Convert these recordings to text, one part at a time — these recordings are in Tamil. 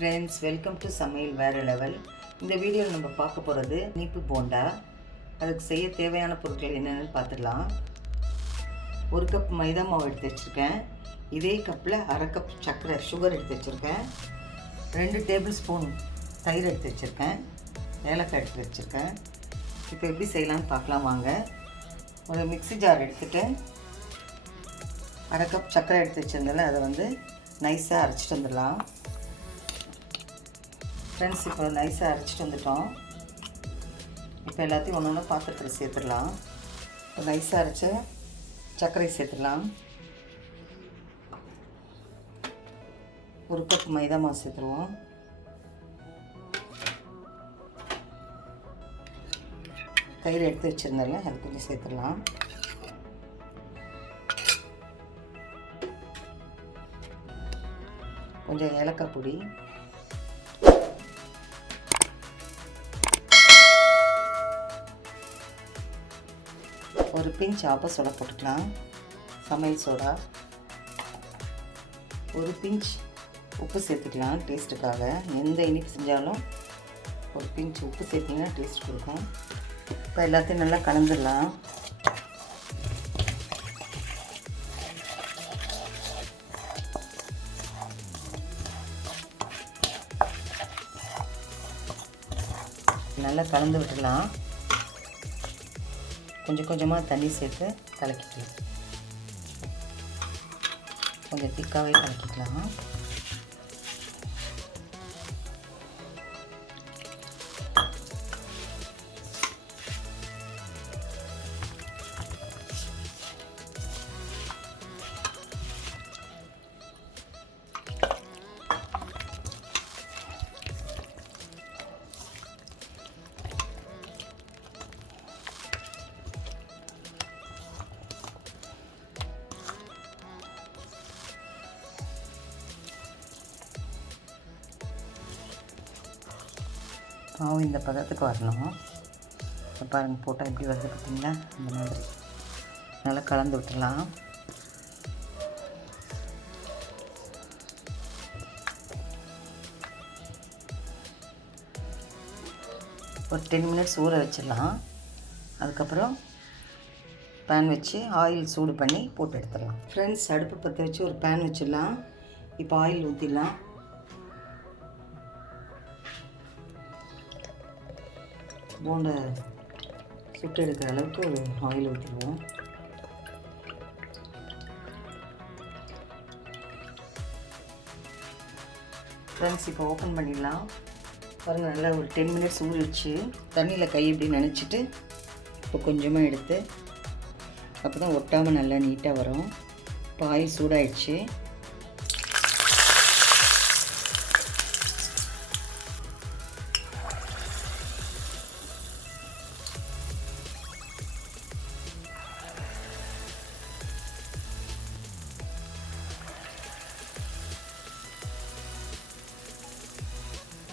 ஃப்ரெண்ட்ஸ், வெல்கம் டு சமையல் வேற லெவல். இந்த வீடியோவில் நம்ம பார்க்க போகிறது இனிப்பு போண்டா. அதுக்கு செய்ய தேவையான பொருட்கள் என்னென்னு பார்த்துடலாம். 1 கப் மைதா மாவு எடுத்து வச்சுருக்கேன். இதே கப்பில் 1/2 கப் சர்க்கரை சுகர் எடுத்து வச்சுருக்கேன். 2 டேபிள் ஸ்பூன் தயிர் எடுத்து வச்சுருக்கேன். ஏலக்காய் எடுத்து வச்சுருக்கேன். இப்போ எப்படி செய்யலான்னு பார்க்கலாம் வாங்க. ஒரு மிக்ஸி ஜார் எடுத்துகிட்டு 1/2 கப் சர்க்கரை எடுத்து வச்சுருந்தால அதை நைஸாக அரைச்சிட்டு வந்துடலாம். ஃப்ரெண்ட்ஸ், இப்போ நைஸாக அரைச்சிட்டு வந்துட்டோம். இப்போ எல்லாத்தையும் ஒன்று பாத்திரத்தில் சேர்த்துடலாம். இப்போ நைஸாக அரைச்ச சர்க்கரை சேர்த்துடலாம். 1 கப் மைதா மாவு சேர்த்துருவோம். தயிர் எடுத்து வச்சுருந்தால அது கொஞ்சம் சேர்த்துடலாம். கொஞ்சம் ஏலக்காய் பொடி, ஒரு பிஞ்ச் ஆப்ப சோடா போட்டுக்கலாம். சமையல் சோடா, ஒரு பிஞ்ச் உப்பு சேர்த்துக்கலாம் டேஸ்ட்டுக்காக. எந்த இனிப்பு செஞ்சாலும் ஒரு பிஞ்ச் உப்பு சேர்த்திங்கன்னா டேஸ்ட் கொடுக்கும். இப்போ எல்லாத்தையும் நல்லா கலந்துடலாம். நல்லா கலந்து விட்டுடலாம். கொஞ்சம் கொஞ்சமாக தண்ணி சேர்த்து கலக்கிக்கலாம். கொஞ்சம் திக்காகவே கலக்கிக்கலாம். மாவு இந்த பதத்துக்கு வரணும். இப்போ பாருங்கள், போட்டால் எப்படி வருது பார்த்திங்களா? இந்த மாதிரி நல்லா கலந்து விட்டுடலாம். ஒரு 10 மினிட்ஸ் ஊற வச்சிடலாம். அதுக்கப்புறம் பேன் வச்சு ஆயில் சூடு பண்ணி போட்டு எடுத்துடலாம். ஃப்ரெண்ட்ஸ், அடுப்பு பற்ற வச்சு ஒரு பேன் வச்சிடலாம். இப்போ ஆயில் ஊற்றிடலாம். போண்டா சுட்டு எடுக்கிற அளவுக்கு ஒரு ஆயில் ஊற்றிடுவோம். ஃப்ரெண்ட்ஸ், இப்போ ஓப்பன் பண்ணிடலாம். பாருங்கள், நல்லா ஒரு 10 மினிட்ஸ் ஊறிடுச்சு. தண்ணியில் கை இப்படி நனைச்சிட்டு இப்போ கொஞ்சமாக எடுத்து அப்போ தான் ஒட்டாமல் நல்லா நீட்டாக வரும். இப்போ ஆயில் சூடாயிடுச்சு.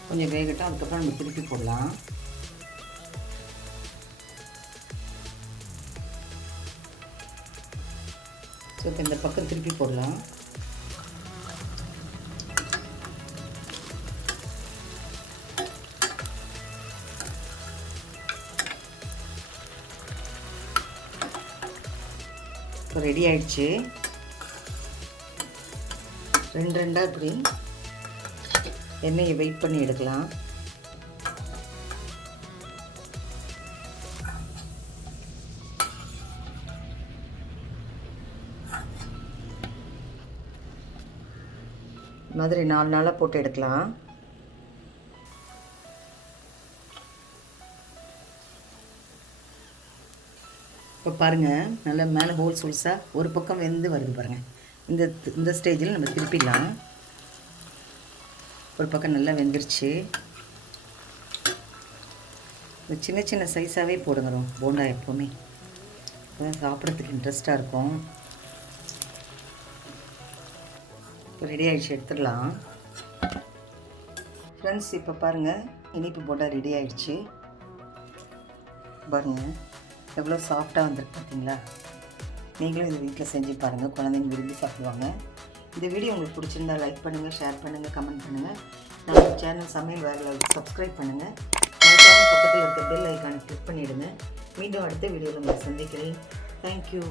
கொஞ்சம் வேகட்டும். அதுக்கப்புறம் நம்ம திருப்பி போடலாம். ஸோ இப்போ இந்த பக்கம் திருப்பி போடலாம். இப்போ ரெடி ஆயிடுச்சு. 2 இப்படி எண்ணெயை வெயிட் பண்ணி எடுக்கலாம். இந்த மாதிரி 4 நாளாக போட்டு எடுக்கலாம். இப்போ பாருங்கள், நல்லா மேலே ஹோல் சோல்ஸாக ஒரு பக்கம் வெந்து வருது பாருங்கள். இந்த ஸ்டேஜில் நம்ம திருப்பிடலாம். ஒரு பக்கம் நல்லா வெந்துருச்சு. இந்த சின்ன சின்ன சைஸாகவே போடுங்க போண்டா. எப்போவுமே இப்போ சாப்பிட்றதுக்கு இன்ட்ரெஸ்ட்டாக இருக்கும். இப்போ ரெடி ஆகிடுச்சு, எடுத்துடலாம். ஃப்ரெண்ட்ஸ், இப்போ பாருங்கள், இனிப்பு போண்டா ரெடி ஆகிடுச்சு. பாருங்கள் எவ்வளோ சாஃப்டாக வந்துருக்கு பார்த்தீங்களா? நீங்களும் இது வீட்டில் செஞ்சு பாருங்கள். குழந்தைங்க விரும்பி சாப்பிடுவாங்க. இந்த வீடியோ உங்களுக்கு பிடிச்சிருந்தா லைக் பண்ணுங்கள், ஷேர் பண்ணுங்கள், கமெண்ட் பண்ணுங்கள். நம்ம சேனல் சமையல் வேற லெவல் சப்ஸ்கிரைப் பண்ணுங்கள். மறக்காம பக்கத்தில் இருக்க பெல் ஐக்கானை கிளிக் பண்ணிவிடுங்க. மீண்டும் அடுத்த வீடியோவில் உங்களை சந்திக்கிறேன். தேங்க்யூ.